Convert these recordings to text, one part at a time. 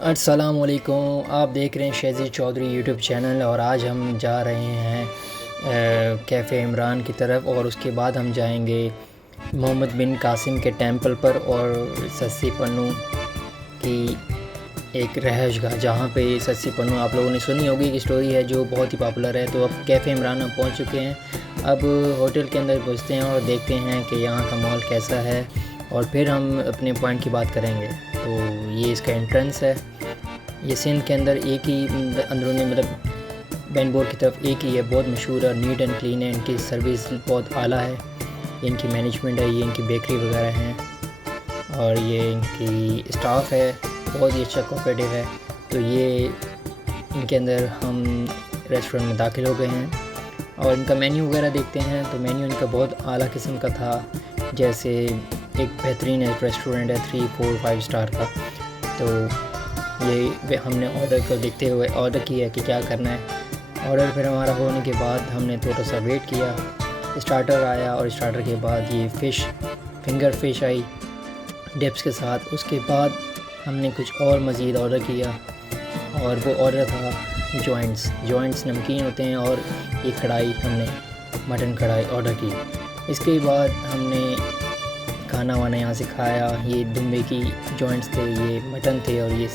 अस्सलामुअलैकुम, आप देख रहे हैं शेज़ी चौधरी यूट्यूब चैनल। और आज हम जा रहे हैं कैफ़े इमरान की तरफ, और उसके बाद हम जाएंगे मोहम्मद बिन कासिम के टेंपल पर और सस्सी पन्नू की एक रहशगाह, जहाँ पे सस्सी पन्नू आप लोगों ने सुनी होगी कि स्टोरी है जो बहुत ही पॉपुलर है। तो अब कैफ़े इमरान हम पहुँच चुके हैं। अब होटल के अंदर घुसते हैं और देखते हैं कि यहाँ का माहौल कैसा है, और फिर हम अपने पॉइंट की बात करेंगे। तो ये इसका एंट्रेंस है। ये सिंध के अंदर एक ही अंदरूनी मतलब बेनबोर की तरफ एक ही है, बहुत मशहूर है, नीट एंड क्लीन है, इनकी सर्विस बहुत आला है, इनकी मैनेजमेंट है, ये इनकी बेकरी वगैरह हैं, और ये इनकी स्टाफ है बहुत ही अच्छा कोऑपरेटिव है। तो ये इनके अंदर हम रेस्टोरेंट में दाखिल हो गए हैं और इनका मेन्यू वगैरह देखते हैं। तो मेन्यू इनका बहुत आला किस्म का था, जैसे एक बेहतरीन रेस्टोरेंट है 3, 4, 5 स्टार का। तो ये हमने ऑर्डर को देखते हुए ऑर्डर किया कि क्या करना है। ऑर्डर फिर हमारा होने के बाद हमने थोड़ा सा वेट किया, स्टार्टर आया, और स्टार्टर के बाद ये फिंगर फ़िश आई डिप्स के साथ। उसके बाद हमने कुछ और मज़ीद ऑर्डर किया, और वो ऑर्डर था जॉइंट्स नमकीन होते हैं, और ये कढ़ाई हमने मटन कढ़ाई ऑर्डर की। इसके बाद हमने खाना वाना यहाँ से खाया। ये दुम्बे की जॉइंट्स थे, ये मटन थे, और ये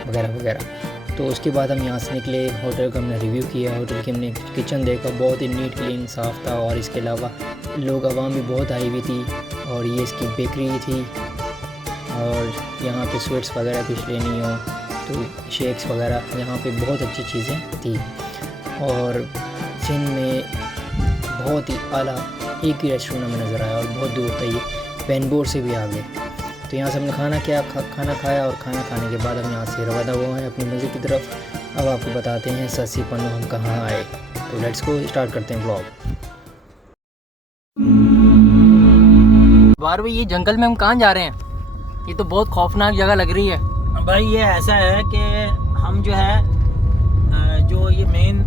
वगैरह वगैरह। तो उसके बाद हम यहाँ से निकले, होटल का हमने रिव्यू किया, होटल की हमने किचन देखा, बहुत ही नीट क्लीन साफ़ था, और इसके अलावा लोग आवाम भी बहुत आई हुई थी। और ये इसकी बेकरी थी, और यहाँ पे स्वीट्स वगैरह कुछ लेनी हो तो शेक्स वगैरह, यहाँ पे बहुत अच्छी चीज़ें थी। और सिंध में बहुत ही आला एक ही रेस्टोरेंट हमें नज़र आया, और बहुत दूर था, ये बेनबोर से भी आगे। तो यहाँ से हमने खाना खाया, और खाना खाने के बाद हम यहाँ से रवाना हुए हैं अपनी मंजिल की तरफ। अब आपको बताते हैं सस्सी पन्नू हम कहाँ आए। तो लेट्स गो, स्टार्ट करते हैं ब्लॉग। बार भाई, ये जंगल में हम कहाँ जा रहे हैं? ये तो बहुत खौफनाक जगह लग रही है भाई। ये ऐसा है कि हम जो है जो ये मेन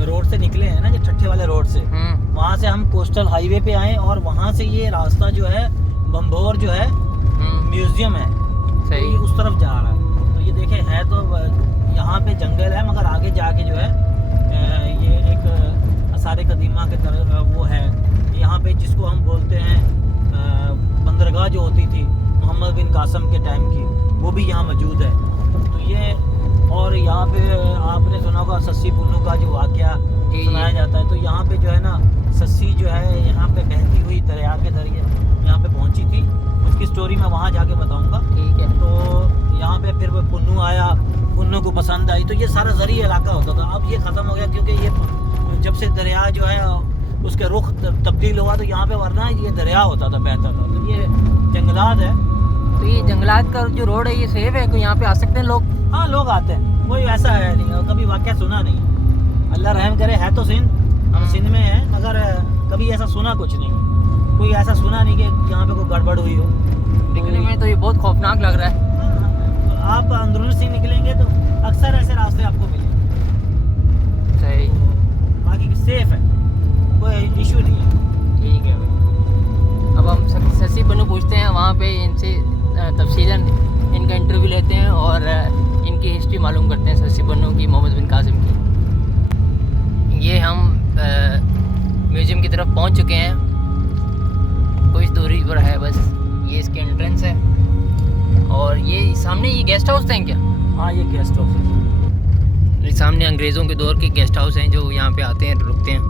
रोड से निकले हैं ना, जो ठट्ठे वाले रोड से, वहाँ से हम कोस्टल हाईवे पे आए, और वहाँ से ये रास्ता जो है बम्बोर जो है म्यूजियम है, सही, तो ये उस तरफ जा रहा है। तो ये देखे है तो यहाँ पे जंगल है, मगर आगे जाके जो है ये एक आसार कदीमा के तरह वो है यहाँ पे, जिसको हम बोलते हैं बंदरगाह जो होती थी मोहम्मद बिन कासिम के टाइम की, वो भी यहाँ मौजूद है। तो ये, और यहाँ पे आपने सुना होगा सस्सी पुन्नू का जो वाक़या सुनाया जाता है। तो यहाँ पे जो है ना, सस्सी जो है यहाँ पे बहती हुई दरिया के जरिए यहाँ पे पहुँची थी। उसकी स्टोरी मैं वहाँ जाके बताऊँगा, ठीक है। तो यहाँ पे फिर वो पुन्नू आया, पुन्नू को पसंद आई, तो ये सारा ज़री इलाका होता था। अब ये ख़त्म हो गया, क्योंकि ये जब से दरिया जो है उसके रुख तब्दील हुआ, तो यहाँ पे वरना ये दरिया होता था, बहता था। तो ये जंगलात है। तो ये जंगलात का जो रोड है, ये सेफ है? कोई यहाँ पे आ सकते हैं लोग? हाँ, लोग आते हैं, कोई ऐसा है नहीं, कभी वाक़या सुना नहीं। अल्लाह रहम करे, है तो सिंध, हम सिंध में हैं, मगर कभी ऐसा सुना कुछ नहीं, कोई ऐसा सुना नहीं कि यहाँ पे कोई गड़बड़ हुई हो। दिखने में तो ये बहुत खौफनाक लग रहा है। तो आप अंदरून से निकलेंगे तो अक्सर ऐसे रास्ते आपको मिलेंगे, सही। बाकी सेफ है, कोई इशू नहीं है। ठीक है भाई, अब हम सस्सी पन्नू पूछते हैं, वहाँ पे इनसे तफसीलन इनका इंटरव्यू लेते हैं, और इनकी हिस्ट्री मालूम करते हैं सस्सी पन्नू की, मोहम्मद बिन कासिम की। ये हम म्यूज़ियम की तरफ पहुँच चुके हैं, कुछ दूरी पर है बस। ये इसके एंट्रेंस है, और ये सामने ये गेस्ट हाउस हैं क्या? हाँ, ये गेस्ट हाउस है। ये सामने अंग्रेज़ों के दौर के गेस्ट हाउस हैं जो यहाँ पे आते हैं, रुकते हैं,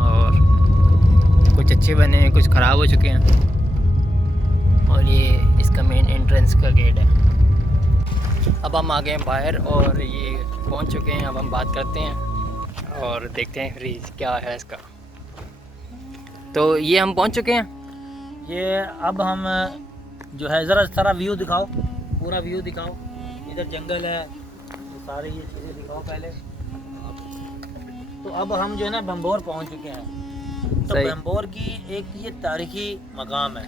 और कुछ अच्छे बने हैं, कुछ ख़राब हो चुके हैं। और ये इसका मेन एंट्रेंस का गेट है। अब हम आ गए हैं बाहर, और ये पहुँच चुके हैं। अब हम बात करते हैं और देखते हैं फ्रीज क्या है इसका। तो ये हम पहुँच चुके हैं। ये अब हम जो है, ज़रा सारा व्यू दिखाओ, पूरा व्यू दिखाओ। इधर जंगल है, सारी ये चीज़ें दिखाओ पहले। तो अब हम जो है ना बम्बोर पहुंच चुके हैं। तो बम्बोर की एक ये तारीखी मकाम है।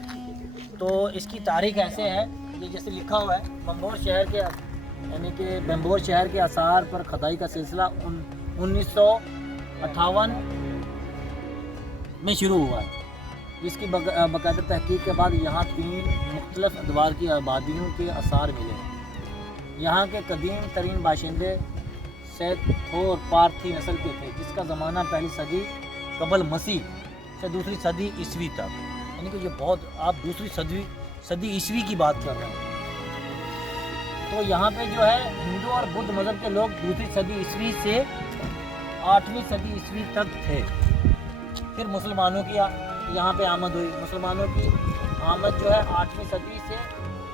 तो इसकी तारीख ऐसे है, ये जैसे लिखा हुआ है, बम्बोर शहर के, यानी कि बम्बोर शहर के आसार पर खदाई का सिलसिला 1958 में शुरू हुआ है। इसकी बाकायदा तहकीक के बाद यहाँ 3 मुख्तलिफ अदवार की आबादियों के आसार मिले हैं। यहाँ के कदीम तरीन बाशिंदे सैद थोर पारथी नस्ल के थे, जिसका ज़माना पहली सदी कबल मसीह से दूसरी सदी ईस्वी तक, यानी कि ये बहुत, आप दूसरी सदी ईस्वी की बात कर रहे हैं। तो यहाँ पे जो है हिंदू और बुद्ध मज़हब के लोग दूसरी सदी ईस्वी से 8वीं सदी ईस्वी तक थे। फिर मुसलमानों की यहाँ पे आमद हुई। मुसलमानों की आमद जो है 8वीं सदी से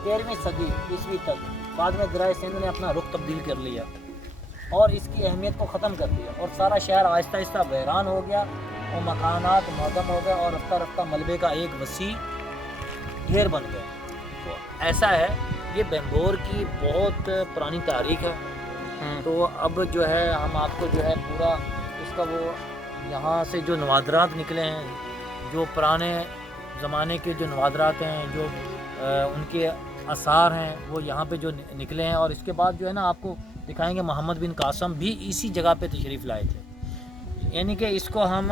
13वीं सदी ईस्वी तक। बाद में दरिया सिंध ने अपना रुख तब्दील कर लिया और इसकी अहमियत को ख़त्म कर दिया, और सारा शहर आहिस्ता आहिस्ता बहरान हो गया और मकानात मुअद्दम हो गए और रफ्ता रफ्ता मलबे का एक वसी ढेर बन गया। तो ऐसा है, ये बेंबोर की बहुत पुरानी तारीख है। तो अब जो है हम आपको जो है पूरा इसका वो यहाँ से जो नवादरात निकले हैं, जो पुराने ज़माने के जो नवादरात हैं, जो उनके आसार हैं, वो यहाँ पे जो निकले हैं। और इसके बाद जो है ना आपको दिखाएंगे मोहम्मद बिन कासम भी इसी जगह पे तशरीफ़ लाए थे। यानी कि इसको हम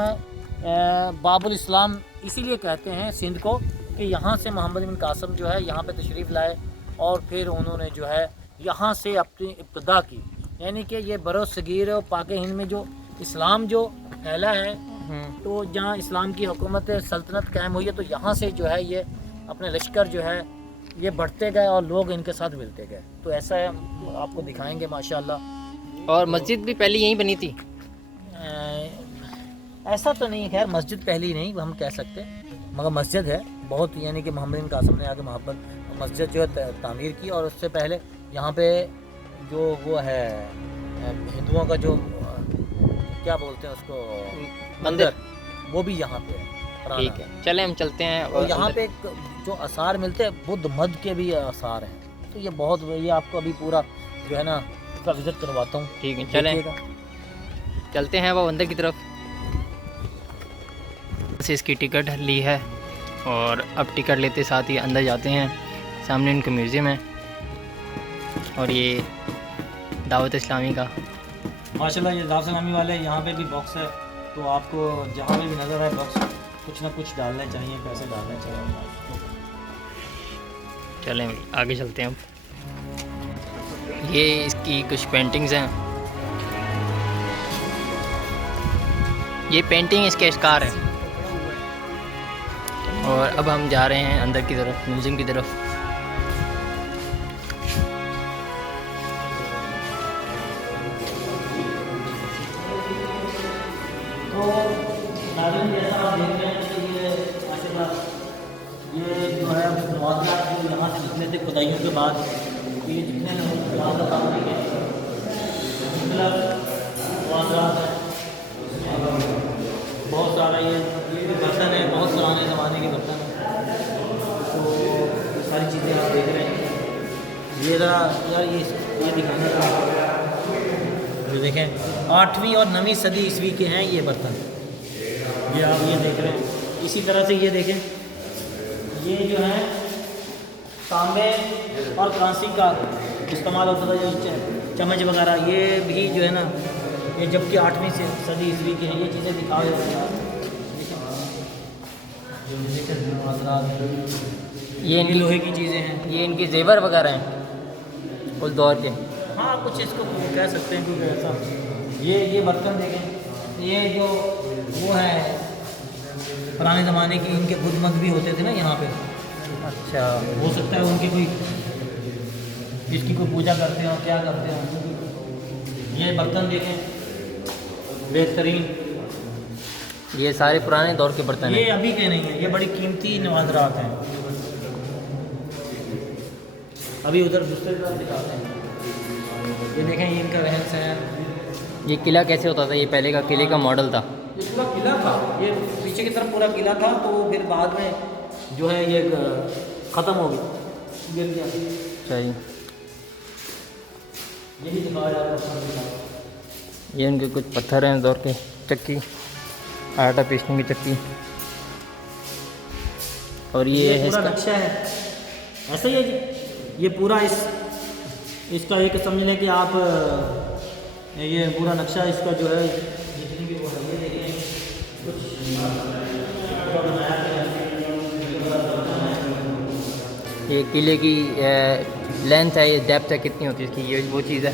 बाबुल इस्लाम इसीलिए कहते हैं सिंध को, कि यहाँ से मोहम्मद बिन कासम जो है यहाँ पे तशरीफ़ लाए और फिर उन्होंने जो है यहाँ से अपनी इब्तिदा की। यानी कि ये बरोसगीर और पाक हिंद में जो इस्लाम जो फैला है, तो जहाँ इस्लाम की हुकूमत सल्तनत कायम हुई है, तो यहाँ से जो है ये अपने लश्कर जो है ये बढ़ते गए और लोग इनके साथ मिलते गए। तो ऐसा है, आपको दिखाएंगे माशाल्लाह। और मस्जिद भी पहले यहीं बनी थी? ऐसा तो नहीं, खैर मस्जिद पहली नहीं हम कह सकते, मगर मस्जिद है बहुत। यानी कि मोहम्मद बिन कासम ने आके मोहब्बत मस्जिद जो है तामीर की, और उससे पहले यहाँ पे जो वो है हिंदुओं का जो क्या बोलते हैं उसको मंदिर, वो भी यहाँ पे है। ठीक है, चले हम चलते हैं। और यहाँ पे एक जो आसार मिलते हैं बुद्ध मध के भी आसार हैं। तो ये बहुत, ये आपको अभी पूरा जो है ना उसका विजिट करवाता हूँ। ठीक है, चलें, चलते हैं वो अंदर की तरफ। से इसकी टिकट ली है और अब टिकट लेते साथ ही अंदर जाते हैं। सामने उनका म्यूज़ियम है और ये दावत इस्लामी का माशाल्लाह, ये दावत इस्लामी वाले यहाँ पे भी बॉक्स है। तो आपको जहाँ पे भी नज़र आए बॉक्स, कुछ ना कुछ डालने चाहिए, पैसे डालने चाहिए। चलें आगे चलते हैं। अब ये इसकी कुछ पेंटिंग्स हैं, ये पेंटिंग इसके अशकार है। और अब हम जा रहे हैं अंदर की तरफ, म्यूज़ियम की तरफ। तो नाज़रीन, जैसा आप देख रहे हैं कि ये माशाल्लाह ये जो है नवाज़रात जो यहाँ से निकले थे खुदाइयों के बाद, ये जितने नवाज़रात हैं बहुत सारा ये बर्तन है, बहुत पुराने ज़माने के बर्तन हैं। तो ये सारी चीज़ें आप देख रहे हैं। ये ज़रा यार ये दिखाना था, ये देखें 8वीं और 9वीं सदी ईस्वी के हैं ये बर्तन। ये आप ये देख रहे हैं। इसी तरह से ये देखें, ये जो है तांबे और कांसी का इस्तेमाल होता था, जो चम्मच वगैरह, ये भी जो है ना ये जबकि 8वीं सदी ईस्वी के हैं। ये चीज़ें दिखा रहे हैं, ये इनकी लोहे की चीज़ें हैं, ये इनके जेवर वगैरह हैं उस दौर के। हाँ कुछ इसको कह सकते हैं क्योंकि ऐसा। ये बर्तन देखें, ये जो वो है पुराने ज़माने की, इनके बुद्ध मत भी होते थे ना यहाँ पे। अच्छा, हो सकता है उनकी कोई, इसकी कोई पूजा करते हो, क्या करते हो। ये बर्तन देखें बेहतरीन, ये सारे पुराने दौर के बर्तन ये हैं। अभी के नहीं है, ये बड़ी कीमती नवाज़रात हैं। अभी उधर दूसरे तरफ दिखाते हैं। ये देखें, ये इनका रहन सहन। ये किला कैसे होता था? ये पहले का किले का मॉडल था। ये पूरा किला था, ये पीछे की तरफ पूरा किला था। तो फिर बाद में जो है ये ख़त्म हो गया, गिर गया। सही, ये भी दिखाया जाता है। ये इनके कुछ पत्थर हैं दौर के, चक्की, आटा पीसने की चक्की। और ये है पूरा इसका नक्शा है, ऐसा ही है। ये पूरा इसका एक समझ लें कि आप ये पूरा नक्शा इसका जो है जितनी भी वो है, ये देखें कुछ बनाया गया है। ये किले की लेंथ है, ये डेप्थ है कितनी होती है इसकी, ये वो चीज़ है।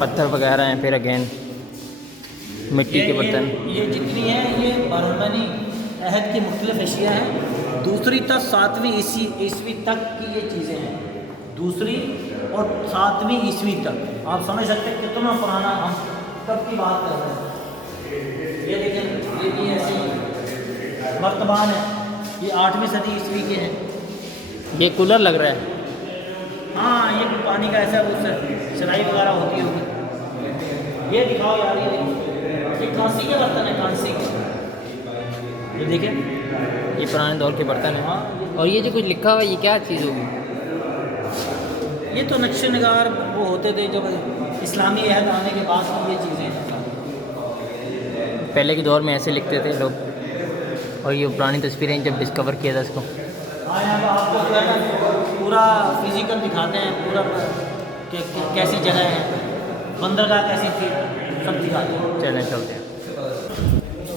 पत्थर वगैरह हैं, फिर अगेन मिट्टी के बर्तन। ये जितनी है ये बरहमनी अहद की मुख्तलिफ अशिया हैं। दूसरी तक 7वीं ईस्वी तक की ये चीज़ें हैं, दूसरी और 7वीं ईस्वी तक। आप समझ सकते हैं कितना पुराना हम कब की बात कर रहे हैं। ये देखें, ये भी ऐसी मर्तबान है, ये 8वीं सदी ईस्वी के हैं। ये कूलर लग रहा है। हाँ, ये पानी का ऐसा उससे सिलाई वगैरह होती होगी। ये दिखाओ यार, ये कांसी के बर्तन है, कांसी के। ये देखें, ये पुराने दौर के बर्तन है। हाँ, और ये जो कुछ लिखा हुआ है, ये क्या चीज़ होगी? ये तो नक्शे नगार वो होते थे जब इस्लामी अहद आने के बाद की ये चीज़ें हैं। पहले के दौर में ऐसे लिखते थे लोग, और ये पुरानी तस्वीरें जब डिस्कवर किया था इसको। हाँ, यहाँ पर आपको जो है ना पूरा फिजिकल दिखाते हैं, पूरा कैसी जगह है, बंदरगाह कैसी थी, सब दिखाते हैं। चलें चलते हैं।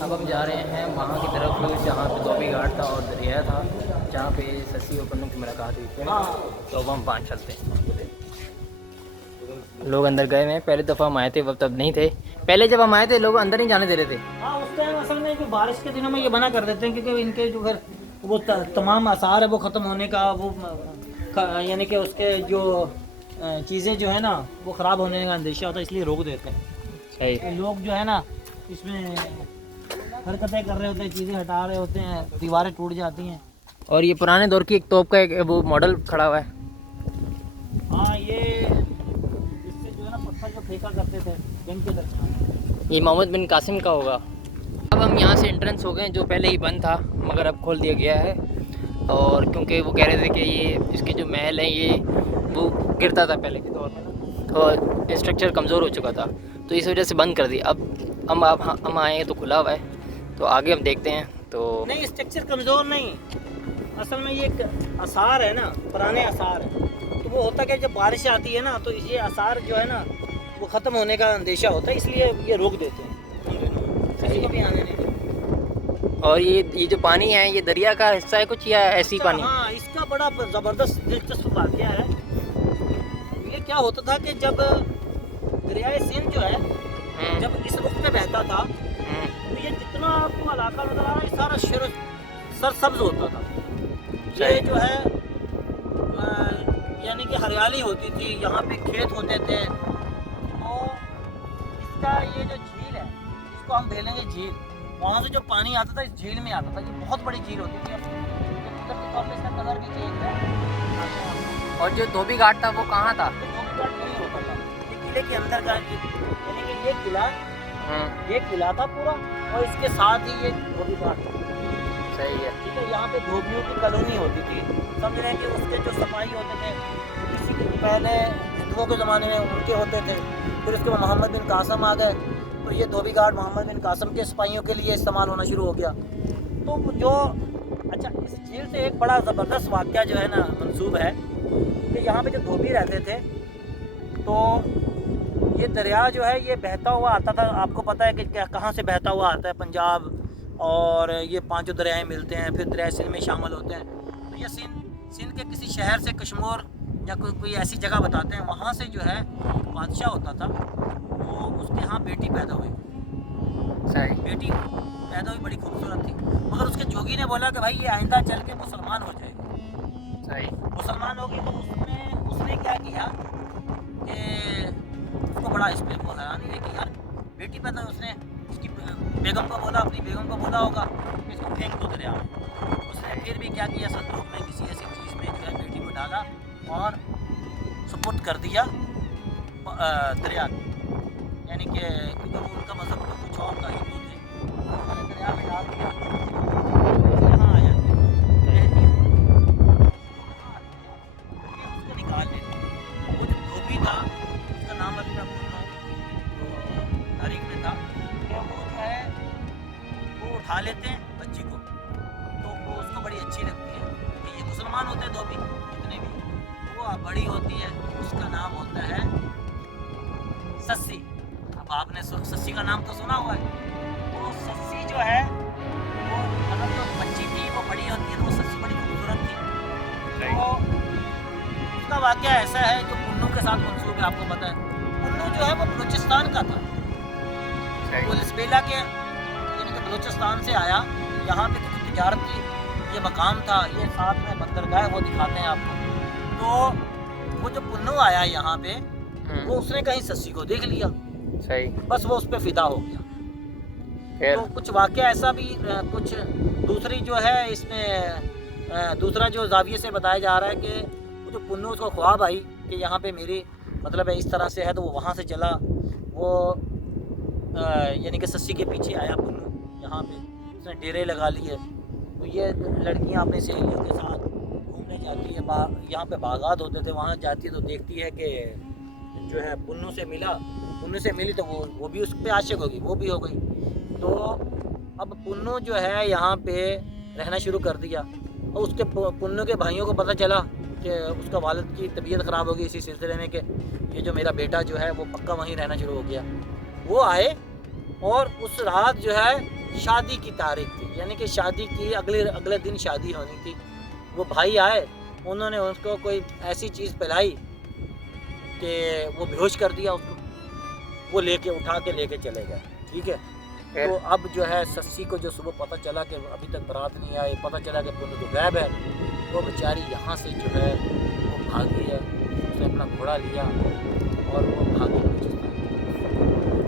अब हम जा रहे हैं वहाँ की तरफ जहाँ पे धोबी घाट था और दरिया था, जहाँ पे सस्सी और पन्नू की मुलाकात हुई थी। तो अब हम वहाँ चलते हैं। लोग अंदर गए हैं, पहले दफ़ा हम आए थे वक्त तब नहीं थे। पहले जब हम आए थे लोग अंदर नहीं जाने दे रहे थे। हाँ, उस टाइम असल में जो बारिश के दिनों में ये मना कर देते हैं, क्योंकि इनके जो फिर वो तमाम आसार है वो ख़त्म होने का, वो यानी कि उसके जो चीज़ें जो है ना वो ख़राब होने का अंदेशा होता है, इसलिए रोक देते हैं। सही। तो लोग जो है ना इसमें हरकतें कर रहे होते हैं, चीज़ें हटा रहे होते हैं, दीवारें टूट जाती हैं। और ये पुराने दौर की एक तोप का एक वो मॉडल खड़ा हुआ है। हाँ, ये इससे जो है ना पत्थर जो फेंका करते थे जंग के दरमियान। ये मोहम्मद बिन कासिम का होगा। अब हम यहाँ से एंट्रेंस हो गए, जो पहले ही बंद था मगर अब खोल दिया गया है। और क्योंकि वो कह रहे थे कि ये इसके जो महल हैं ये वो गिरता था पहले के दौर में, और स्ट्रक्चर कमज़ोर हो चुका था, तो इस वजह से बंद कर दिया। अब हम आए हैं तो खुला हुआ है, तो आगे हम देखते हैं। तो नहीं, स्ट्रक्चर कमज़ोर नहीं, असल में ये एक आसार है ना, पुराने आसार है। तो वो होता क्या, जब बारिश आती है ना तो ये आसार जो है ना वो ख़त्म होने का अंदेशा होता है, इसलिए ये रोक देते हैं, किसी को भी आने नहीं देते। और ये जो पानी है ये दरिया का हिस्सा है कुछ, या ऐसी पानी? हाँ, इसका बड़ा ज़बरदस्त दिलचस्प वाक़या है। ये क्या होता था कि जब दरियाए सिंध जो है जब इस रुख पे बहता था तो ये जितना आपको इलाका नजर आ रहा है सारा सरसब्ज होता था। ये जो है यानी कि हरियाली होती थी, यहाँ पे खेत होते थे। तो इसका ये जो झील है इसको हम बोलेंगे झील, वहाँ से जो पानी आता था इस झील में आता था। ये बहुत बड़ी झील होती थी। तो के तौर पर इसका कलर भी चेंज है। और जो धोबी घाट था वो कहाँ था? तो धोबी घाट नहीं होता था, ये किले के अंदर का, यानी कि ये किला था पूरा, और इसके साथ ही ये धोबी घाट था। सही है। ठीक है, यहाँ पे धोबियों की कॉलोनी होती थी। समझ रहे हैं कि उसके जो सफाई होते थे किसी के पहले हिंदुओं के ज़माने में उनके होते थे, फिर उसके बाद मोहम्मद बिन कासिम आ गए तो ये धोबी घाट मोहम्मद बिन कासिम के सिपाहियों के लिए इस्तेमाल होना शुरू हो गया। तो जो अच्छा, इस झील से एक बड़ा ज़बरदस्त वाक़या जो है ना मंसूब है कि यहाँ पे जो धोबी रहते थे तो ये दरिया जो है ये बहता हुआ आता था। आपको पता है कि कहाँ से बहता हुआ आता है, पंजाब, और ये पांचों दरियाएँ मिलते हैं, फिर दरिया सिंध में शामिल होते हैं। तो ये सिंध के किसी शहर से कश्मीर या कोई ऐसी जगह बताते हैं, वहाँ से जो है बादशाह होता था, तो उसके यहाँ बेटी पैदा हुई। सही। बेटी पैदा हुई, बड़ी खूबसूरत थी, मगर उसके जोगी ने बोला कि भाई ये आइंदा चल के मुसलमान हो जाएगी। सही। मुसलमान होगी तो उसने क्या किया कि उसको बड़ा इस पर वो हैरानी है कि यार बेटी पैदा, उसने उसकी बेगम को बोला, अपनी बेगम को बोला होगा इसको फेंक दो दरिया में। उसने फिर भी क्या किया, संदूक में किसी ऐसी चीज़ में जो है बेटी को डाला और सुपुर्द कर दिया दरिया में। यानी कि क्योंकि उनका मज़हब तो कुछ और था, हिंदू थे, तो उन्होंने दरिया में डाल दिया, यहाँ आ जाते उसको निकाल लेते। वो जो धोबी था उसका नाम अभी मैं भूल रहा हूँ, तारीख में था कि वो जो है वो उठा लेते हैं बच्ची को, तो वो उसको बड़ी अच्छी लगती है। तो ये मुसलमान होते हैं धोबी जितने भी, वो बड़ी होती है, उसका नाम होता है सस्सी। अब आपने सस्सी का नाम तो सुना हुआ है। तो सस्सी जो है वो मतलब जो बच्ची थी वो बड़ी होती है, तो वो सस्सी बड़ी खूबसूरत थी। उसका वाक़या ऐसा है जो पुन्नू के साथ मंसूब है, आपको पता है। पुन्नू जो है वो बलूचिस्तान का था, वो लसबेला के यानी कि बलूचिस्तान से आया यहाँ पे, क्योंकि तिजारती ये मकाम था, ये साथ में बंदरगाह वो दिखाते हैं आपको। तो वो जो पुन्नू आया यहाँ पे, वो उसने कहीं सस्सी को देख लिया, सही, बस वो उस पर फिदा हो गया। फिर तो कुछ वाक़या ऐसा भी कुछ दूसरी जो है इसमें दूसरा जो जाविये से बताया जा रहा है कि वो जो पुन्नू उसको ख्वाब आई कि यहाँ पे मेरी मतलब इस तरह से है, तो वो वहाँ से चला, वो यानी कि सस्सी के पीछे आया पुन्नू, यहाँ पे उसने डेरे लगा लिए। तो ये लड़कियाँ अपनी सहेलियों के साथ घूमने जाती है, यहाँ पे बागात होते थे, वहाँ जाती है तो देखती है कि जो है पुन्नू से मिली तो वो भी उस पर आशिक होगी, वो भी हो गई। तो अब पुन्नू जो है यहाँ पे रहना शुरू कर दिया, और उसके पुन्नू के भाइयों को पता चला कि उसका वालिद की तबीयत ख़राब हो गई इसी सिलसिले में कि ये जो मेरा बेटा जो है वो पक्का वहीं रहना शुरू हो गया। वो आए और उस रात जो है शादी की तारीख थी, यानी कि शादी की अगले दिन शादी होनी थी। वो भाई आए, उन्होंने उसको कोई ऐसी चीज़ पिलाई कि वो बेहोश कर दिया उसको, वो उठा के लेके चले गए। ठीक है, तो अब जो है सस्सी को जो सुबह पता चला कि अभी तक बारात नहीं आई, पता चला कि पुन्नू तो गायब है, वो बेचारी यहाँ से जो है वो भागी है, उसने अपना घोड़ा लिया और वो भागी।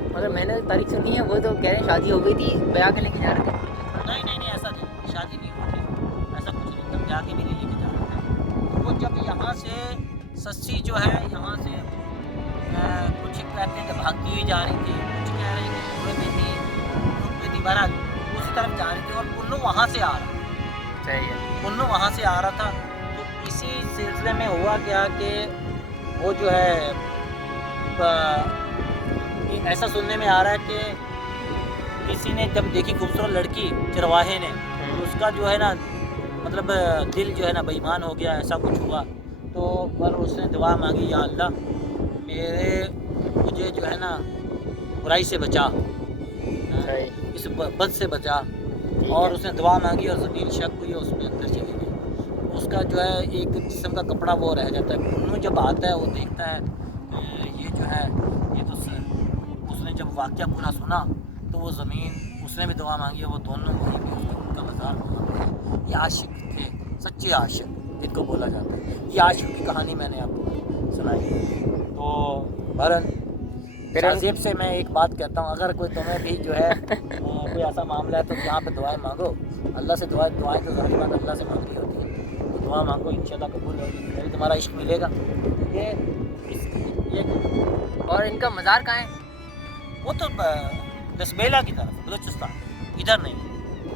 मतलब मैंने तारीख सुनी है, वो तो कह रहे हैं शादी हो गई थी, ब्याह के लेके जा रहे थे। नहीं ऐसा नहीं, शादी नहीं हुई थी, ऐसा कुछ नहीं, तब ब्याह के भी नहीं लेके जा रहे थे। वो जब यहाँ से सस्सी जो है यहाँ से कुछ कहते हैं कि भागती हुई जा रही थी, कुछ कह रहे हैं कि घोड़े पे थी, बहरहाल उसी तरफ जा रही थी, और पुन्नू वहाँ से आ रहा। सही है, पुन्नू वहाँ से आ रहा था। तो इसी सिलसिले में हुआ क्या कि वो जो है ऐसा सुनने में आ रहा है कि किसी ने जब देखी खूबसूरत लड़की चरवाहे ने, तो उसका जो है ना मतलब दिल जो है ना बेईमान हो गया, ऐसा कुछ हुआ। तो पर उसने दुआ मांगी, या अल्लाह मुझे जो है ना बुराई से बचा, इस बद से बचा। और उसने दुआ मांगी और ज़मीन शक हुई और उसमें अंदर चली गई। उसका जो है एक किस्म का कपड़ा वो रह जाता है। पुन्नू जब आता है वो देखता है ये जो है ये तो उसने जब वाक़या पूरा सुना तो वो ज़मीन उसने भी दुआ मांगी और वो दोनों वहीं पे उनका मज़ार हुआ। ये आशिक थे, सच्चे आशिक जिनको बोला जाता है। ये आशिक की कहानी मैंने आपको सुनाई। तो शाहज़ेब से मैं एक बात कहता हूँ, अगर कोई तुम्हें भी जो है कोई ऐसा मामला है तो यहाँ पे दुआएं मांगो, अल्लाह से दुआएं तो ज़ाहिर बात अल्लाह से मांगनी होती है, तो दुआ मांगो, इंशाल्लाह कबूल होगी, फिर तुम्हारा इश्क मिलेगा। ये और इनका मज़ार कहाँ है? वो तो लसबेला की तरफ, बलूचिस्तान, इधर नहीं।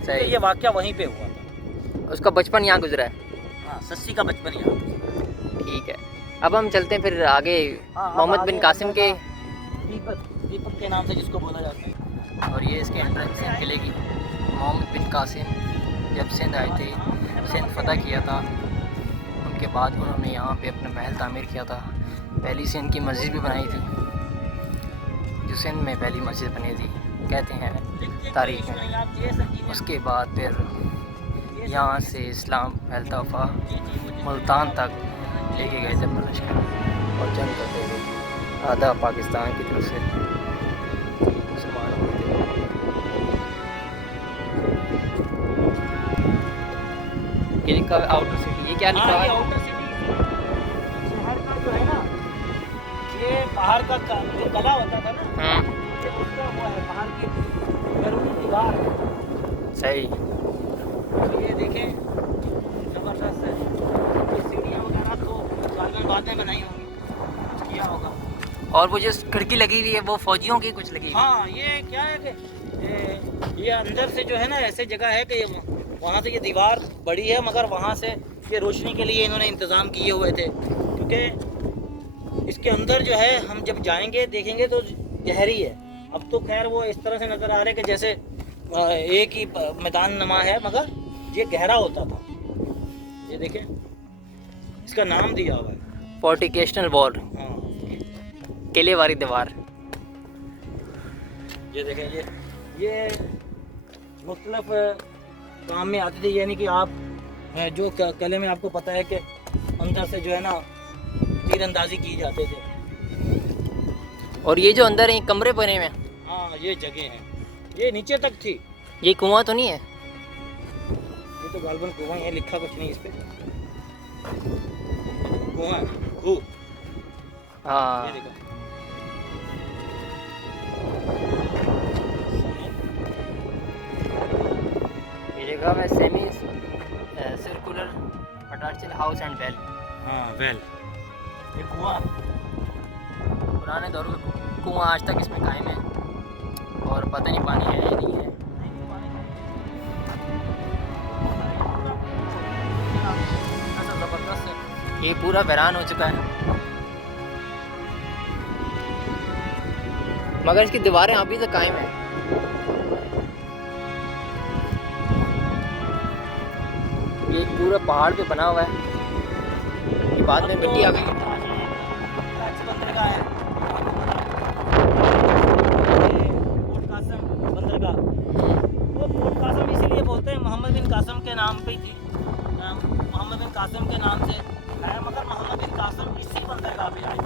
सही, तो ये वाक़या वहीं पे हुआ था। उसका बचपन यहाँ गुजरा है। हाँ, सस्सी का बचपन यहाँ। ठीक है, अब हम चलते हैं फिर आगे मोहम्मद बिन कासिम के दीपक के नाम से जिसको बोला जाता है। और ये इसके एंट्रेंस है किले की। मोहम्मद बिन कासिम जब सिंध आए थे, सिंध फतह किया था, उनके बाद उन्होंने यहाँ पे अपना महल तामीर किया था। पहली सिंध की मस्जिद भी बनाई थी, जो सिंध में पहली मस्जिद बनी थी कहते हैं तारीख में। उसके बाद फिर यहाँ से इस्लाम फैलता हुआ मुल्तान तक लेके गए थे अपना लश्कर, और जंग करते हुए आधा पाकिस्तान की तरफ से मुसलमान हुए थे। ये लिखा है आउटर सिटी, ये क्या लिखा है? आउटर सिटी शहर का जो है ना, ये बाहर का जो कला होता था ना, ये उसका वो है, बाहर की बैरूनी दीवार है। सही, तो ये देखें ज़बरदस्त है। ये सीढ़ियाँ वगैरह तो गार्डन बाद में बनाई होंगी, किया होगा। और वो जो खिड़की लगी हुई है वो फौजियों की कुछ लगी हुई है। हाँ, ये क्या है कि ये अंदर से जो है ना ऐसे जगह है कि वहाँ से ये दीवार बड़ी है, मगर वहाँ से ये रोशनी के लिए इन्होंने इंतज़ाम किए हुए थे, क्योंकि इसके अंदर जो है हम जब जाएंगे देखेंगे तो गहरी है। अब तो खैर वो इस तरह से नज़र आ रहा है कि जैसे एक ही मैदान नमा है, मगर ये गहरा होता था। ये देखें, इसका नाम दिया हुआ है फोर्टिकेशनल वॉल, हाँ, किले वाली दीवार। ये देखें, ये मुख्तलिफ काम में आती थी, यानी कि आप जो किले में आपको पता है कि अंदर से जो है ना तीरंदाजी की जाते थे। और ये जो अंदर है कमरे बने हुए हैं, हाँ ये जगह है, ये नीचे तक थी। ये कुआं तो नहीं है? ये तो गालबन कुआं है, लिखा कुछ नहीं इस पे। कुआं है, खूह। हाँ ये देखो। ये जगह में semi circular patriarchal house and well. हाँ वेल, ये कुआं। पुराने दौर का कुआं आज तक इसमें कायम है और पता नहीं पानी है या नहीं है। जबरदस्त है। ये पूरा वीरान हो चुका है, मगर इसकी दीवारें अभी तक कायम है। ये पूरा पहाड़ पे बना हुआ है, ये बाद में मिट्टी आ गई। अच्छी बंदरगाह है, पोर्ट कासम बंदरगाह। वो पोर्ट कासम इसीलिए बोलते हैं, मोहम्मद बिन कासम के नाम पे ही थी। मोहम्मद बिन कासम के नाम से है, मगर मोहम्मद बिन कासम इसी बंदरगाह पे आए।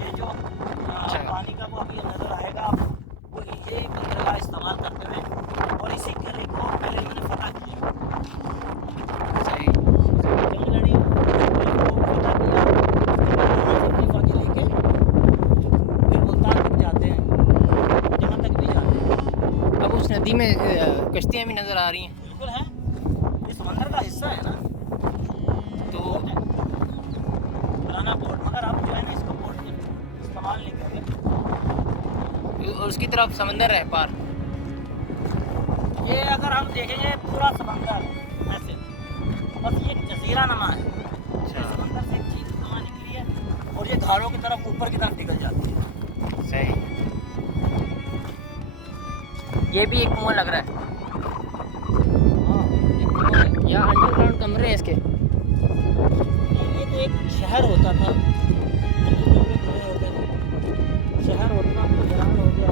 ये जो पानी का वो अभी नजर आएगा आपको, वो ये बंदरगाह इस्तेमाल करते हुए और इसी किले को पहले इन्होंने फतह किया। सही। जंग लड़ी, फतह किया, खलीफा के लेके फिर मुल्तान तक जाते हैं, जहाँ तक भी जाते हैं। अब उस नदी में कश्तियाँ भी नज़र आ रही हैं। बिल्कुल है, ये समंदर का हिस्सा है ना, तो पुराना पोर्ट, मगर अब जो है ना इसको पोर्ट इस्तेमाल नहीं कर रहे। और उसकी तरफ समंदर है पार। ये अगर हम देखेंगे पूरा समंदर ऐसे, बस ये जजीरा नमा है। ये समंदर से एक चीज नमा निकली है और ये घाड़ों की तरफ ऊपर की तरफ निकल जाती है। सही। ये भी एक कुआं लग रहा है। हाँ, एक कुआं है। यहाँ अंडरग्राउंड कमरे हैं इसके। ये तो एक शहर होता था, शहर होता वीरान हो गया,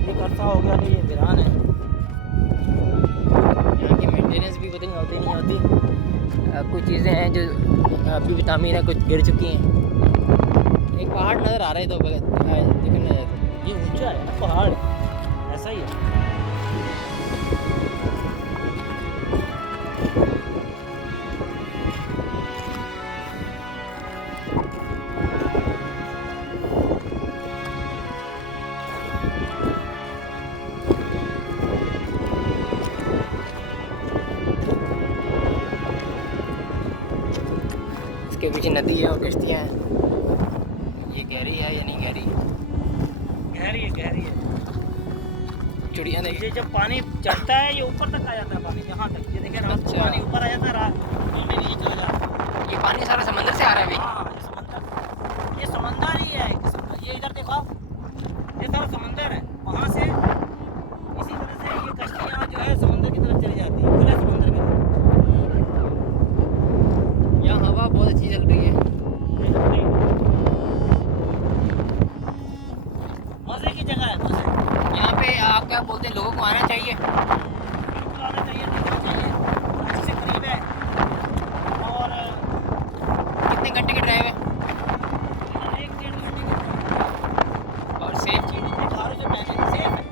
ये करता हो गया कि ये वीरान है। यहाँ की मेंटेनेंस भी पता नहीं होती नहीं होती। कुछ चीज़ें हैं जो अभी भी तामीर है, कुछ गिर चुकी हैं। एक पहाड़ नज़र आ रहा है तो दिखने ये ऊंचा है ना पहाड़, ऐसा ही है। इसके पीछे नदी है और कश्तियाँ हैं। ये गहरी है या नहीं गहरी? गहरी है, गहरी है। चिड़िया देखिए। ये जब पानी चढ़ता है ये ऊपर तक आ जाता है, पानी यहाँ तक। ये देखिए रात को अच्छा। पानी ऊपर आ जाता है, रात में नीचे चला जाता है। ये पानी सारा समंदर से आ रहा है अभी। हाँ, ये समंदर ही है एक किस्म का। ये इधर देखो, ये सारा समंदर है। वहाँ से इसी तरह से ये कश्तियाँ जो है समंदर की तरफ चली जाती है, खुले समंदर की तरफ। यहाँ हवा बहुत अच्छी चल रही है। मजे की जगह है, मजे। यहाँ पे आप क्या बोलते हैं, लोगों को आना चाहिए? बिल्कुल आना चाहिए, देखना चाहिए। कराची से करीब है और कितने घंटे की ड्राइव है? 1-1.5 घंटे की। और सेफ चीज़। घरों से पहले सेफ है।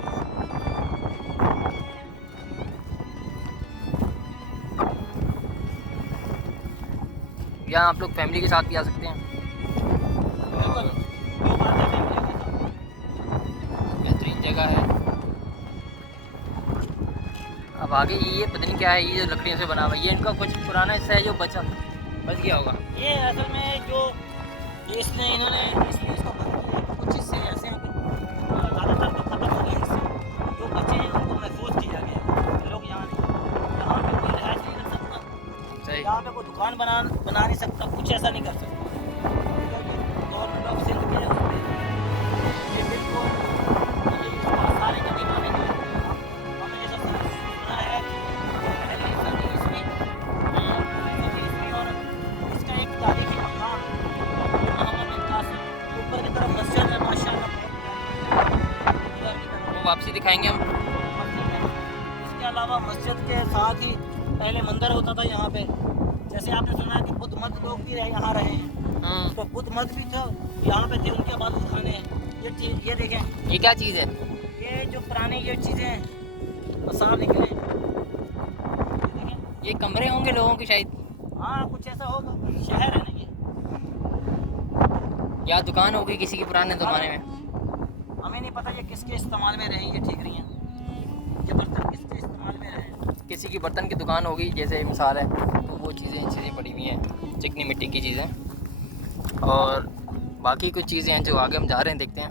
यहाँ आप लोग फैमिली के साथ भी आ सकते हैं। बिल्कुल, जो बात है फैमिली के साथ। बेहतरीन जगह है। अब आगे ये पता नहीं क्या है, ये जो लकड़ियों से बना हुआ है, ये इनका कुछ पुराना हिस्सा है जो बच गया होगा। ये असल में जो ये इसने इन्होंने इसलिए इसको बंद किया है, कुछ हिस्से ऐसे हैं कि ज़्यादातर तो खत्म हो गए हिस्से, जो बचे हैं उनको महफूज किया गया है। लोग यहाँ पे कोई रिहाइश नहीं कर सकता, सही। यहाँ पे कोई दुकान बना नहीं सकता, कुछ ऐसा नहीं कर सकता। गवर्नमेंट ऑफ सिंध के उसमें ये बिल्कुल ये सारे कदीम में जो हमने जैसा सुना है पहले सदी ईस्वी और इसका एक तारीखी मकाम मोहम्मद बिन कासिम ऊपर की तरफ मस्जिद है, माशाअल्लाह उधर की तरफ वो वापसी दिखाएंगे हम। मस्जिद है। इसके अलावा मस्जिद के साथ ही पहले मंदिर होता था यहाँ पे, जैसे आपने सुना कि बुद्ध मत लोग भी यहाँ रहे हैं, हाँ। तो बुद्ध मत भी था यहाँ पे थे, उनके बाद खाने हैं। ये चीज ये देखें, ये क्या चीज़ है? ये जो पुरानी ये चीज़ें हैं वो साफ निकले। ये देखें, ये कमरे होंगे लोगों के शायद, हाँ कुछ ऐसा होगा, शहर है ना ये। या दुकान होगी किसी के पुराने ज़माने में। हमें नहीं पता ये किसके इस्तेमाल में रहे, ये ठीक रही हैं, ये बर्तन किसके इस्तेमाल में रहे। किसी की बर्तन की दुकान होगी जैसे मिसाल है, तो वो चीज़ें पड़ी हुई हैं, चिकनी मिट्टी की चीज़ें। और बाकी कुछ चीज़ें हैं जो आगे हम जा रहे हैं, देखते हैं।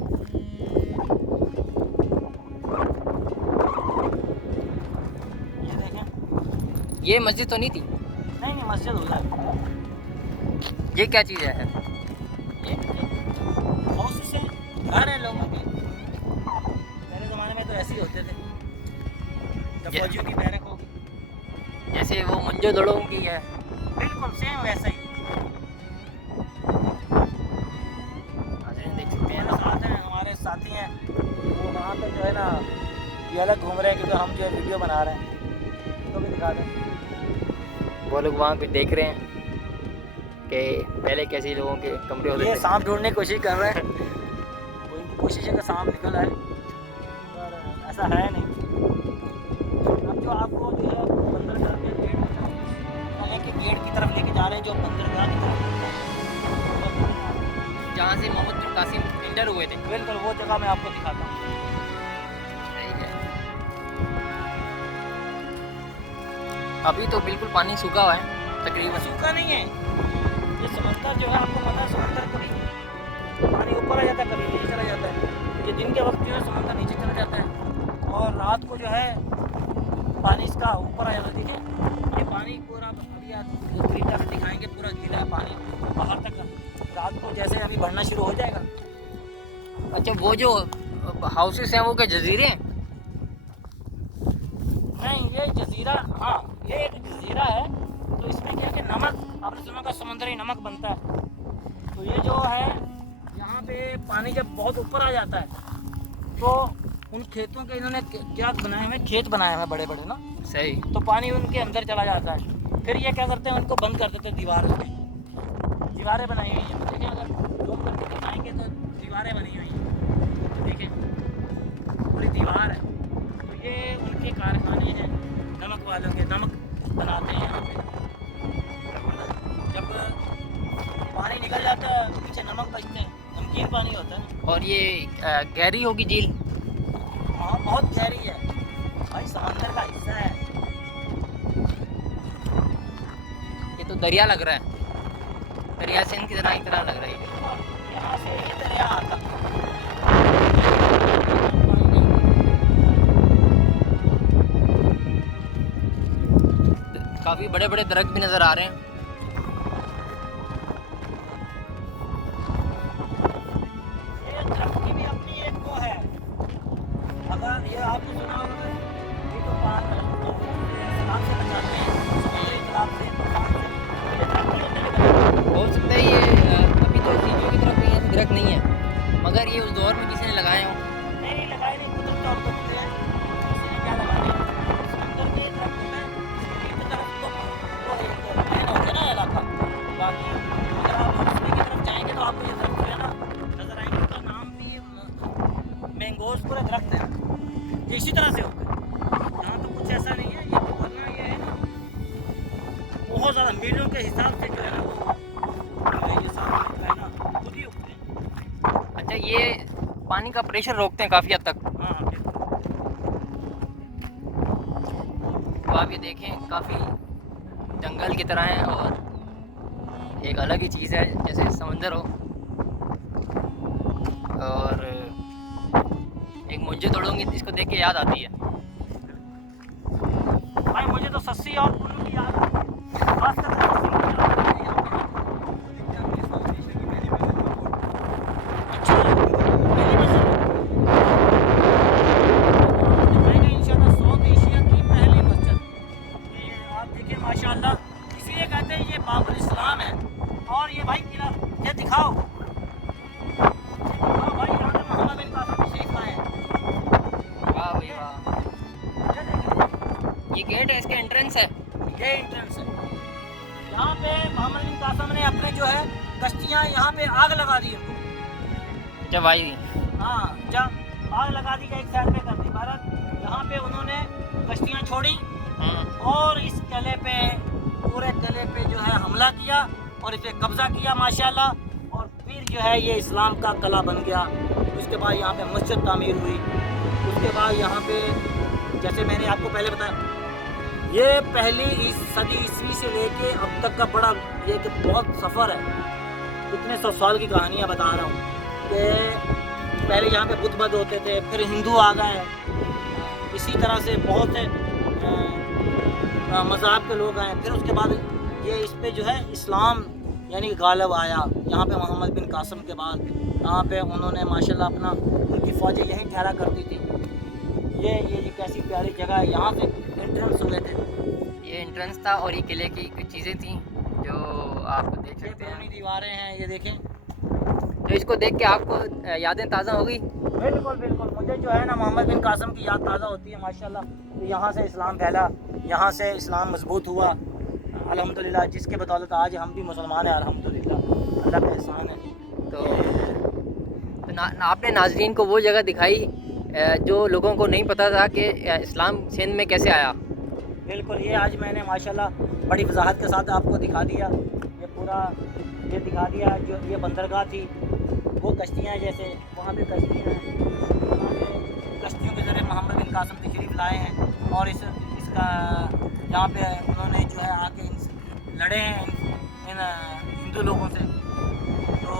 ये देखें, ये मस्जिद तो नहीं थी? नहीं मस्जिद हो जाए। ये क्या चीज़ है? ये हाउस से घर है लोगों के, पहले ज़माने में तो ऐसे ही होते थे जब फौजियों की बैरक होगी। जैसे वो मुंजो दड़ों की है। बिल्कुल सेम वैसा ही। देख सकते हैं मेरे साथ हैं, हमारे साथी हैं, वो वहाँ पे जो है ना ये अलग घूम रहे हैं क्योंकि हम जो है वीडियो बना रहे हैं, तो भी दिखा दें। वो लोग वहाँ पे देख रहे हैं कि पहले कैसे लोगों के कमरे होते ये थे। सांप ढूंढने की कोशिश कर रहे हैं, वो इनकी कोशिश है कि सांप निकला है, पर ऐसा है नहीं। अब जो आपको जो है बंदरगाह के गेट की तरफ लेके जा रहे हैं, जो बंदरगाह की तरफ जहाँ से मोहम्मद बिन कासिम इंटर हुए थे। बिल्कुल वो जगह मैं आपको दिखाता हूँ। अभी तो बिल्कुल पानी सूखा हुआ है तकरीबन। सूखा नहीं है, ये समंदर जो है आपको पता है, समंदर कभी पानी ऊपर आ जाता है, कभी नीचे चला जाता है। ये दिन के वक्त जो है समंदर नीचे चला जाता है और रात को जो है पानी इसका ऊपर आ जाता है। देखिए ये पानी पूरा अभी आप तरीका से दिखाएंगे, पूरा गीला है पानी बाहर तक। रात को जैसे अभी बढ़ना शुरू हो जाएगा। अच्छा, वो जो हाउसेस हैं वो क्या जजीरे हैं? नहीं ये जजीरा, हाँ ये एक जजीरा है, तो इसमें क्या कि नमक, आपने सुना का समुद्री नमक बनता है। तो ये जो है यहाँ पे पानी जब बहुत ऊपर आ जाता है तो उन खेतों के इन्होंने क्या बनाए हुए, खेत बनाए हुए बड़े बड़े ना, सही। तो पानी उनके अंदर चला जाता है। फिर ये क्या करते हैं, उनको बंद कर देते हैं दीवारों से। दीवारें बनाई हुई हैं, देखिए अगर लोग करके दिखाएंगे तो दीवारें बनी हुई हैं, देखें पूरी दीवार है। तो ये उनके कारखाने हैं नमक वालों के, नमक बनाते हैं यहाँ पे। जब पानी निकल जाता है पीछे नमक बचते हैं, नमकीन पानी होता है। और ये गहरी होगी झील? हाँ बहुत गहरी है भाई, समंदर का हिस्सा है। ये तो दरिया लग रहा है, दरिया सिंध की तरह एक तरह लग रही है। यहाँ से ये दरिया आता काफ़ी बड़े बड़े दरख्त भी नज़र आ रहे हैं। ये दरख्त की भी अपनी एक वो है, अगर ये आपने सुना होगा, ये तो बात तालाब से बचाते हैं, समुद्री तालाब से, तूफान से, ये दरख्त नहीं लगे। हो सकता है ये अभी तो सीढ़ियों की तरफ कहीं दरख्त नहीं है, मगर ये उस दौर में किसी ने लगाए हों। नहीं लगाए नहीं, कुदरत तौर पर होते हैं, किसी ने क्या लगाए, समुद्र के दरख्त होते हैं, ये दरख्त तो वो एक प्लेन होता है ना इलाका। बाकी अगर आप हंसने की तरफ जाएंगे तो आपको ये दरख्त जो है ना नजर आएंगे। उसका नाम भी मैंगोज पूरा दरख्त है, ये इसी तरह से होता है। यहाँ तो कुछ ऐसा नहीं है, ये वरना ये है ना बहुत ज़्यादा मीलों के हिसाब से जो है ना वो ये साफ है ना खुद ही उगते हैं। अच्छा, ये पानी का प्रेशर रोकते हैं काफ़ी हद तक। हाँ बिल्कुल। तो आप ये देखें, काफ़ी जंगल की तरह है और एक अलग ही चीज़ है, जैसे समंदर हो। और एक मुंजे तोड़ूंगी इसको देख के याद आती है। भाई मुझे तो सस्सी और कुल्लू की याद आती है, खासकर सस्सी की याद आती है यहाँ पे। अच्छा, पहली मस्जिद दिखाएंगे इंशाल्लाह, साउथ एशिया की पहली मस्जिद। ये आप देखिए माशाल्लाह, इसीलिए कहते हैं ये बाबुल इस्लाम है। और ये भाई किला ये दिखाओ, हाँ भाई यहाँ पे मोहम्मद बिन कासिम तशरीफ लाए हैं। वाह भाई वाह, ये देखें, ये गेट है, इसका एंट्रेंस है। ये एंट्रेंस है। यहाँ पे मोहम्मद बिन कासिम ने अपने जो है कश्तियाँ यहाँ पे आग लगा दी उनको। जब आई हाँ, जब आग लगा दी एक साइड पे कर दी भारत, यहाँ पे उन्होंने कश्तियाँ छोड़ी और इस किले पे, पूरे किले पे जो है हमला किया और इस पे कब्जा किया माशाल्लाह। और फिर जो है ये इस्लाम का किला बन गया। उसके बाद यहाँ पे मस्जिद तामीर हुई। उसके बाद यहाँ पे जैसे मैंने आपको पहले बताया, ये पहली सदी ईस्वी से लेके अब तक का बड़ा ये कि बहुत सफ़र है। इतने 100 साल की कहानियाँ बता रहा हूँ कि पहले यहाँ पे बुद्ध बद होते थे, फिर हिंदू आ गए, इसी तरह से बहुत से मज़हब के लोग आए। फिर उसके बाद ये इस पे जो है इस्लाम यानी गालिब आया। यहाँ पे मोहम्मद बिन कासिम के बाद यहाँ पे उन्होंने माशाल्लाह अपना, उनकी फ़ौजें यहीं ठहरा करती थी। ये कैसी प्यारी जगह है, यहाँ से एंट्रेंस हुए थे। ये एंट्रेंस था और ये किले की कुछ चीज़ें थी जो आप देख सकते हैं। पुरानी दीवारें हैं, ये देखें। तो इसको देख के आपको यादें ताज़ा हो गई? बिल्कुल बिल्कुल, मुझे जो है ना मोहम्मद बिन कासिम की याद ताज़ा होती है माशाल्लाह। तो यहाँ से इस्लाम फैला, यहाँ से इस्लाम मजबूत हुआ अल्हम्दुलिल्लाह, जिसके बदौलत आज हम भी मुसलमान हैं अल्हम्दुलिल्लाह, अल्लाह का एहसान है। तो आपने नाज़रीन को वो जगह दिखाई जो लोगों को नहीं पता था कि इस्लाम सिंध में कैसे आया। बिल्कुल, ये आज मैंने माशाल्लाह बड़ी वजाहत के साथ आपको दिखा दिया। ये पूरा ये दिखा दिया। जो ये बंदरगाह थी, वो कश्तियाँ, जैसे वहाँ पे कश्तियाँ हैं, कश्तियों के ज़रिए मोहम्मद बिन कासिम तशरीफ़ लाए हैं और इसका यहाँ पे उन्होंने जो है आके लड़े हैं इन हिंदू लोगों से। तो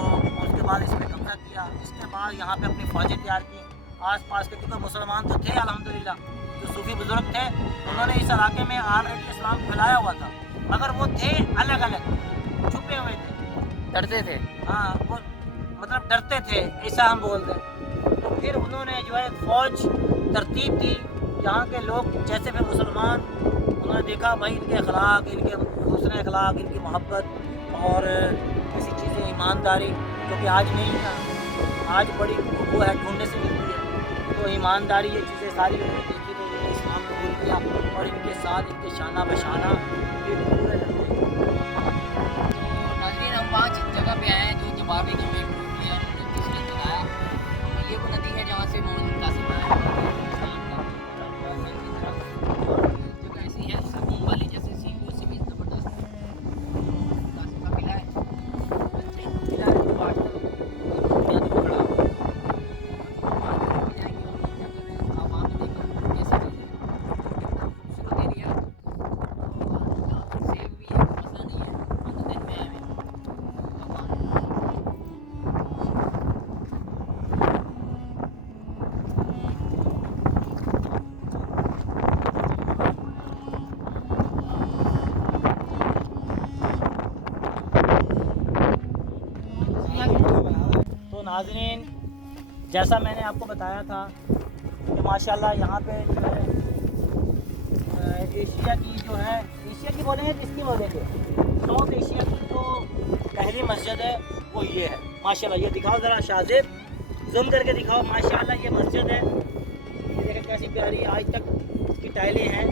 उसके बाद इस पर कब्जा किया। इसके बाद यहाँ पे अपनी फ़ौजें तैयार की आस पास के, क्योंकि मुसलमान तो थे अल्हम्दुलिल्लाह, जो सूफी बुज़ुर्ग थे उन्होंने इस इलाके में ऑलरेडी इस्लाम फैलाया हुआ था, मगर वो थे अलग अलग, छुपे हुए थे, डरते थे। हाँ, वो मतलब डरते थे, ऐसा हम बोलते हैं। तो फिर उन्होंने जो है फ़ौज तरतीब दी। यहाँ के लोग जैसे भी मुसलमान, उन्होंने देखा भाई इनके अखलाक, इनके हुस्न अखलाक, इनकी मोहब्बत और ऐसी चीज़ें, ईमानदारी, जो कि आज नहीं था, आज बड़ी वो है, ढूंढने से मिलती है। तो ईमानदारी, ये चीज़ें सारी उन्होंने देखी, तो उन्होंने इस्लाम कबूल किया और इनके साथ इनके शाना बशाना ये पूरे लगते। नाज़रीन, हम 5 जगह पे आए हैं जो जवाबी का में ग्रुप लिया है, दूसरे बताया। ये वो नदी है जहाँ से मोहम्मद बिन कासिम आया। जगह ऐसी है सकून वाली, जैसे सीन से भी ज़बरदस्त कासिम का किला है। किला है तो आज तक खड़ा आप वहाँ पे देखें कैसे चीज़ है, कितना खूबसूरत एरिया, सेफ भी है, मसला नहीं है। दिन में आए हैं तो नाज़रीन, जैसा मैंने आपको बताया था कि माशाल्लाह यहाँ पे जो है एशिया की जो है, एशिया की बोलेंगे किसकी बोलेंगे, साउथ एशिया की जो पहली मस्जिद है वो ये है माशाल्लाह। ये दिखाओ ज़रा शाहज़ेब, जूम करके दिखाओ माशाल्लाह, ये मस्जिद है। ये देखें कैसी प्यारी, आज तक इसकी टाइलें हैं।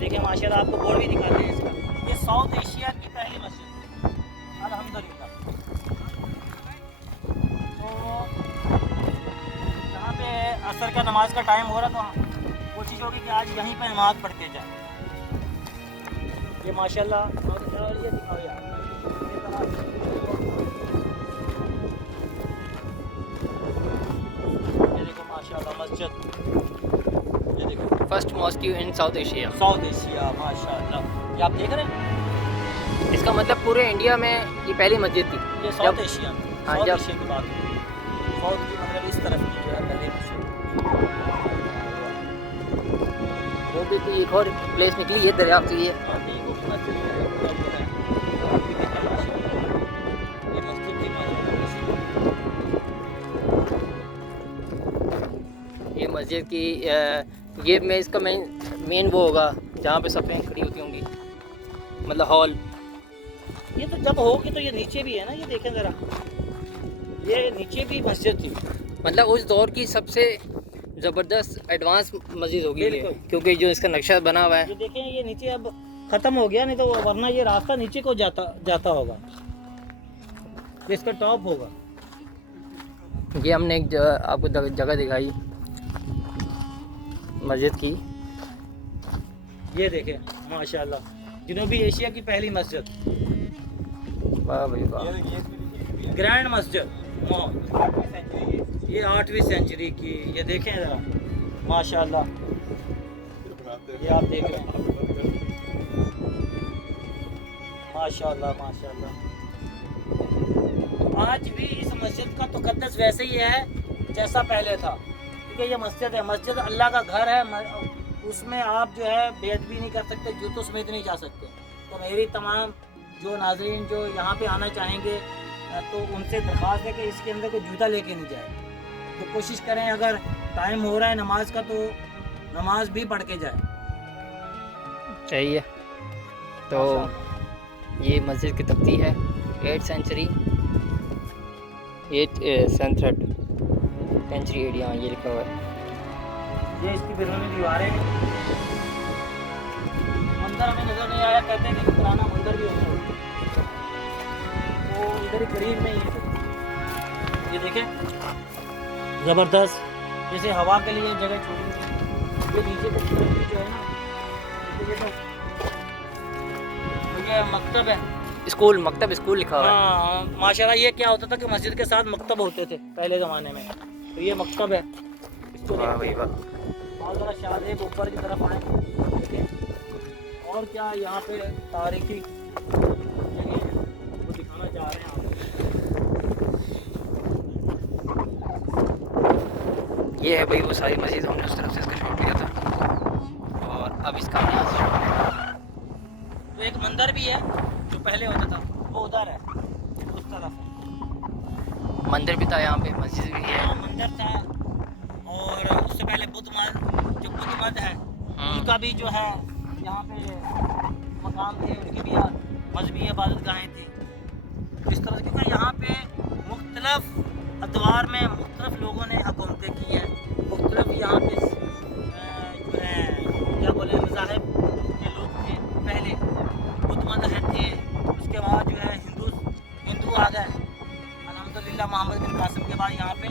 देखिए माशाल्लाह, आपको बोर्ड भी दिखाते हैं इसका। ये साउथ एशिया की पहली मस्जिद अल्हम्दुलिल्लाह। तो यहाँ पे असर का नमाज का टाइम हो रहा, तो कोशिश होगी कि आज यहीं पर नमाज पढ़ के जाए। ये माशाल्लाह, और ये दिखाओ यार, ये देखो माशाल्लाह मस्जिद, ये देखो first mosque in south Asia. South Asia माशाल्लाह, ये आप देख रहे हैं। इसका मतलब पूरे इंडिया में ये पहली मस्जिद थी। ये साउथ एशिया, हाँ, साउथ जब- एशिया की बात है। साउथ की मतलब इस तरफ की जो है पहले मस्जिद। वो भी कोई एक और प्लेस निकली है दरियाफ्त हुई है। हाँ, नहीं, वो मस्जिद है, वो है। अभी भी है माशाल्लाह। ये मस्जिद थी ये मस्जिद की ये में इसका मेन वो होगा जहाँ पे सफ़ें खड़ी होती होंगी, मतलब हॉल। ये तो जब होगी तो ये नीचे भी है ना, ये देखें ज़रा, ये नीचे भी मस्जिद थी। मतलब उस दौर की सबसे ज़बरदस्त एडवांस मस्जिद होगी ये, बिल्कुल। क्योंकि जो इसका नक्शा बना हुआ है। ये देखें, ये नीचे अब ख़त्म हो गया, नहीं तो वरना ये रास्ता नीचे को जाता होगा, ये इसका टॉप होगा। ये हमने एक आपको जगह दिखाई मस्जिद की। ये देखें माशाल्लाह, जनूबी एशिया की पहली मस्जिद, वाह भाई वाह। ग्रैंड मस्जिद, ये 8वीं सेंचुरी की। ये देखें ज़रा माशाल्लाह, ये आप देख रहे हैं माशाल्लाह माशाल्लाह। आज भी इस मस्जिद का तकद्दुस वैसे ही है जैसा पहले था, क्योंकि ये मस्जिद है, मस्जिद अल्लाह का घर है, उसमें आप जो है बेअदबी नहीं कर सकते, जूतों समेत नहीं जा सकते। तो मेरी तमाम जो नाज़रीन जो यहाँ पे आना चाहेंगे तो उनसे दरख्वास्त है कि इसके अंदर कोई जूता लेके नहीं जाए। तो कोशिश करें, अगर टाइम हो रहा है नमाज का तो नमाज भी पढ़ के जाए। चाहिए तो ये मस्जिद की तख्ती है 8th सेंचुरी 8th हाँ ये लिखा हुआ है। ये इसकी बैरूनी दीवारें, मंदिर हमें नज़र नहीं आया, कहते हैं कि पुराना मंदिर भी होता है, तो इधर ही करीब में ही है। ये देखें ज़बरदस्त, जैसे हवा के लिए जगह छोड़ी हुई है। ये नीचे की तरफ जो है ना, ये मकतब है, स्कूल लिखा हुआ है। हाँ माशाल्लाह। ये क्या होता था कि मस्जिद के साथ मकतब होते थे पहले ज़माने में, तो ये मकतब है। इसको वाह भाई वाह। और ज़रा शादेब ऊपर की तरफ आए, और क्या यहाँ पे तारीखी जगह वो दिखाना चाह रहे हैं आप। ये है भाई वो सारी मस्जिद, हमने उस तरफ से इसका शॉट लिया था और अब इसका यहाँ से शॉट लिया। तो एक मंदिर भी है जो पहले होता था, वो उधर है उस तरफ। मंदिर भी था यहाँ पे, मस्जिद भी है। मंदिर था, और उससे पहले बुद्ध मठ है, उनका भी जो है यहाँ पे मकाम थे, उनकी भी मजहबी इबादत गाहें थी। तो इस तरह से, क्योंकि यहाँ पे मुख्तलिफ अदवार में मुख्तलिफ लोगों ने हुकूमतें की हैं, मुख्तलिफ यहाँ पे जो है क्या बोले मज़ाहिब के लोग थे। पहले बुद्ध मत थे, उसके बाद जो है हिंदू आ गए। अल्हम्दुलिल्लाह मोहम्मद बिन कासिम के बाद यहाँ पे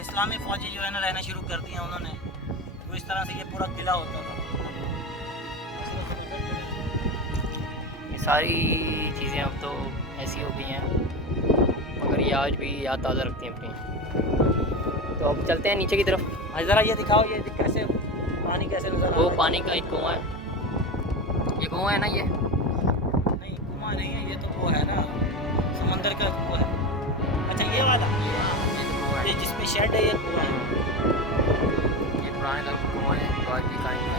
इस्लामी फ़ौजी जो है ना रहना शुरू कर दिया उन्होंने। तो इस तरह से ये पूरा किला होता था। ये सारी चीज़ें अब तो ऐसी हो गई हैं, मगर ये आज भी याद ताज़ा रखती हैं अपनी। तो अब चलते हैं नीचे की तरफ। ज़रा ये दिखाओ, ये कैसे पानी कैसे नजर आ रहा वो है? पानी का एक कुआं है, ये कुआं है ना, ये नहीं कुआं नहीं है, ये तो वो है ना समंदर का कुआं है। अच्छा ये वाला, ये जिसमें शेड है, ये कुआं है। ये पुराने दौर का कुआं है, तो आज भी कायम है।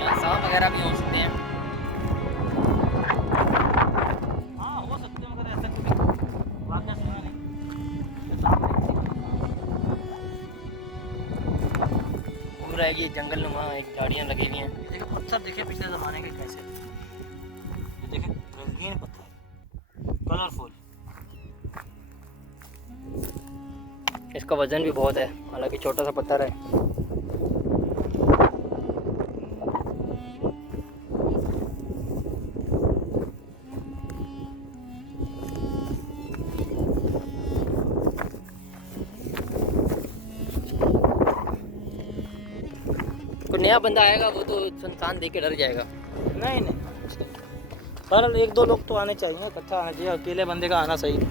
यहाँ सांप वगैरह भी हो सकते हैं। हाँ हो सकते हैं, मगर ऐसा कभी वाक़या सुना नहीं। पूरा है ये जंगल नुमा, एक झाड़ियाँ लगी हुई हैं। देखिए पत्थर, देखिए पिछले ज़माने के कैसे, ये देखिए रंगीन पत्थर, कलरफुल। इसका वज़न भी बहुत है, हालांकि छोटा सा पत्थर है। कोई नया बंदा आएगा वो तो सुनसान देख के डर जाएगा। नहीं नहीं, पर एक दो लोग तो आने चाहिए, इकट्ठा आना चाहिए, अकेले बंदे का आना सही नहीं।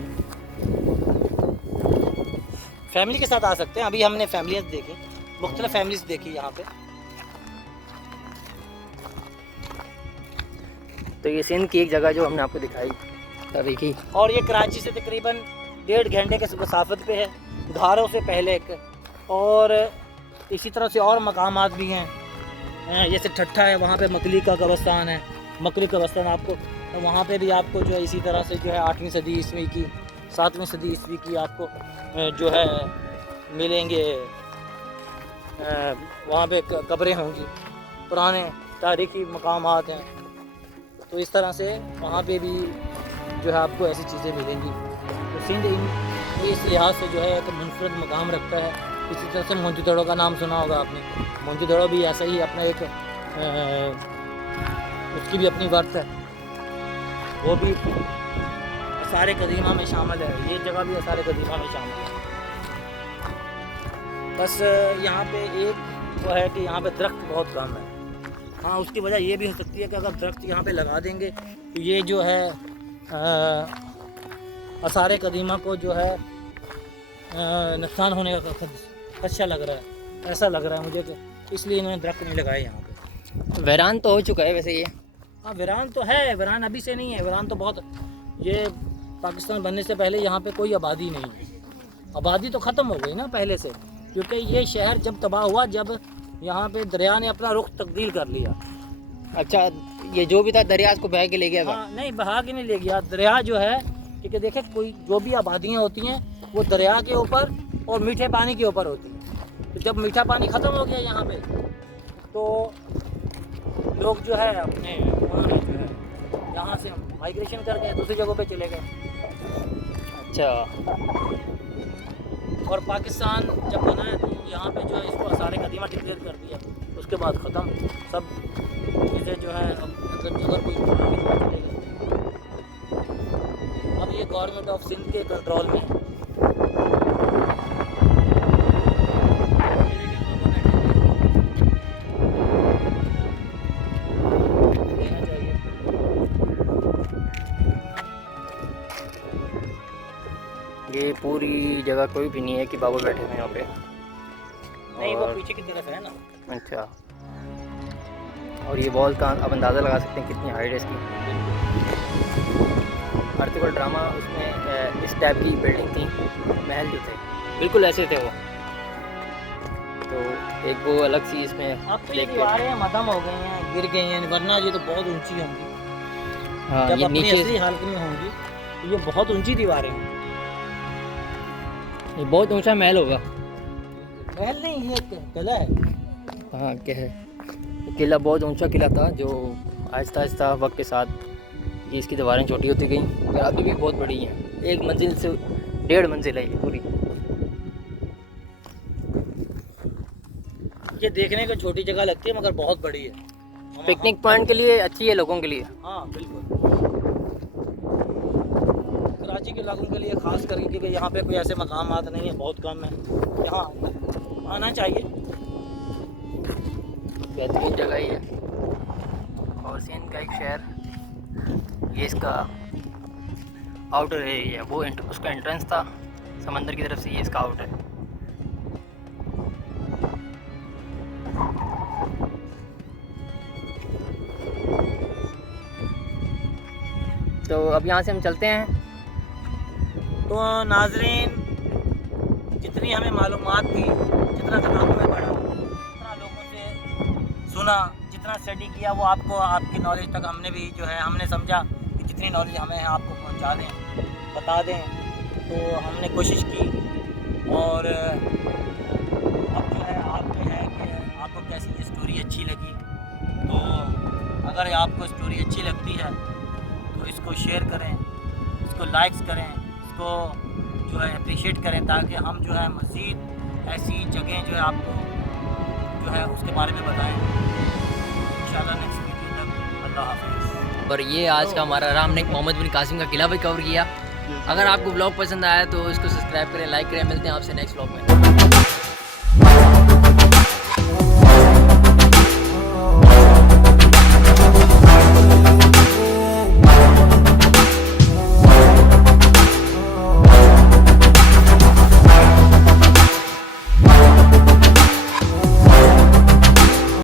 फैमिली के साथ आ सकते हैं। अभी हमने फैमिलीज देखी, मुख्तलिफ फैमिलीज देखी यहाँ पे। तो ये सिंध की एक जगह जो हमने आपको दिखाई तारीखी, और ये कराची से तकरीबन 1.5 घंटे के मसाफत पे है, घारों से पहले एक। और इसी तरह से और मकामात भी हैं, जैसे ठट्ठा है, वहाँ पे मकली का कब्रिस्तान है। मकली कब्रिस्तान आपको वहाँ पे भी आपको जो है इसी तरह से जो है 8वीं सदी ईस्वी की 7वीं सदी ईस्वी की आपको जो है मिलेंगे। वहाँ पे कब्रें होंगी, पुराने तारीखी मकामात हैं। तो इस तरह से वहाँ पे भी जो है आपको ऐसी चीज़ें मिलेंगी। तो सिंध इस लिहाज से जो है एक मुनफरद मकाम रखता है। इसी तरह से मोहनजोदड़ो का नाम सुना होगा आपने। मोहनजोदड़ो भी ऐसा ही अपना एक उसकी भी अपनी वर्थ है, वो भी आसार कदीमा में शामिल है। ये जगह भी आसार कदीमा में शामिल है। बस यहाँ पे एक वो है कि यहाँ पे दरख्त बहुत कम है। हाँ, उसकी वजह ये भी हो सकती है कि अगर दरख्त यहाँ पे लगा देंगे तो ये जो है आसार कदीमा को जो है नुकसान होने का खदशा लग रहा है, ऐसा लग रहा है मुझे कि इसलिए इन्होंने दरख्त नहीं लगाए यहाँ पे। वीरान तो हो चुका है वैसे ये। हाँ, वीरान तो है, वीरान अभी से नहीं है, वीरान तो बहुत, ये पाकिस्तान बनने से पहले यहाँ पे कोई आबादी नहीं है। आबादी तो ख़त्म हो गई ना पहले से, क्योंकि ये शहर जब तबाह हुआ जब यहाँ पे दरिया ने अपना रुख तब्दील कर लिया। अच्छा, ये जो भी था दरिया को बहा के ले गया था? हाँ, नहीं बहा के नहीं ले गया, दरिया जो है, क्योंकि देखे कोई जो भी आबादियाँ होती हैं वो दरिया के ऊपर और मीठे पानी के ऊपर होती हैं। तो जब मीठा पानी ख़त्म हो गया यहाँ पे तो लोग जो है अपने उन्होंने जो है यहाँ से माइग्रेशन कर गए, दूसरी जगहों पे चले गए। अच्छा, और पाकिस्तान जब बना है तो यहाँ पे जो है इसको आसार कदीमा डिक्लेयर कर दिया, उसके बाद ख़त्म सब चीज़ें जो है। मतलब अगर कोई चलेगा, अब ये गवर्नमेंट ऑफ सिंध के कंट्रोल में है। ये पूरी जगह कोई भी नहीं है कि बाबा बैठे हुए यहाँ पे? नहीं, वो पीछे की तरफ है ना। अच्छा, और ये वॉल का अब अंदाज़ा लगा सकते हैं कितनी हाइट है इसकी। आर्टिकल ड्रामा उसमें इस टाइप की बिल्डिंग थी, महल जो थे बिल्कुल ऐसे थे वो। तो एक वो अलग सी इसमें अब तो ये दीवारें मदम हो गई हैं, गिर गई हैं, वरना ये तो बहुत ऊंची होंगी। हाँ, जब ये अपनी नीचे असली हालत में होंगी तो ये बहुत ऊंची दीवारें हैं। ये बहुत ऊंचा महल होगा। महल नहीं, ये किला है। हाँ, क्या है, किला बहुत ऊंचा किला था जो आहिस्ता आहिस्ता वक्त के साथ ये इसकी दीवारें छोटी होती गई, और अभी भी बहुत बड़ी हैं। एक मंजिल से 1.5 मंजिल है ये पूरी। ये देखने को छोटी जगह लगती है मगर बहुत बड़ी है। पिकनिक पॉइंट के लिए अच्छी है, लोगों के लिए। हाँ बिल्कुल, कराची के लोगों के लिए ख़ास करके, क्योंकि यहाँ पे कोई ऐसे मकामात नहीं है, बहुत कम है, यहाँ आना चाहिए। बेहतरीन जगह ही है। और सिंध का एक शहर, ये इसका आउटर एरिया, वो उसका एंट्रेंस था समंदर की तरफ से, ये इसका आउटर है। तो अब यहाँ से हम चलते हैं। तो नाजरीन, जितनी हमें मालूमात थी, जितना किताबों में पढ़ा, जितना लोगों से सुना, जितना स्टडी किया, वो आपको आपकी नॉलेज तक हमने भी जो है हमने समझा कि जितनी नॉलेज हमें है आपको पहुंचा दें, बता दें। तो हमने कोशिश की। और अब जो है आप जो है कि आपको कैसी ये स्टोरी अच्छी लगी। तो अगर आपको स्टोरी अच्छी लगती है तो इसको शेयर करें, इसको लाइक्स करें, इसको जो है अप्रिशिएट करें, ताकि हम जो है मज़ीद ऐसी जगह जो है आपको जो है उसके बारे में बताएं। इंशाल्लाह नेक्स्ट वीडियो तक अल्लाह हाफ़िज़। और ये आज का हमारा रामनेक मोहम्मद बिन कासिम का किला भी कवर किया। अगर आपको ब्लॉग पसंद आया तो इसको सब्सक्राइब करें, लाइक करें। मिलते हैं आपसे नेक्स्ट ब्लॉग में।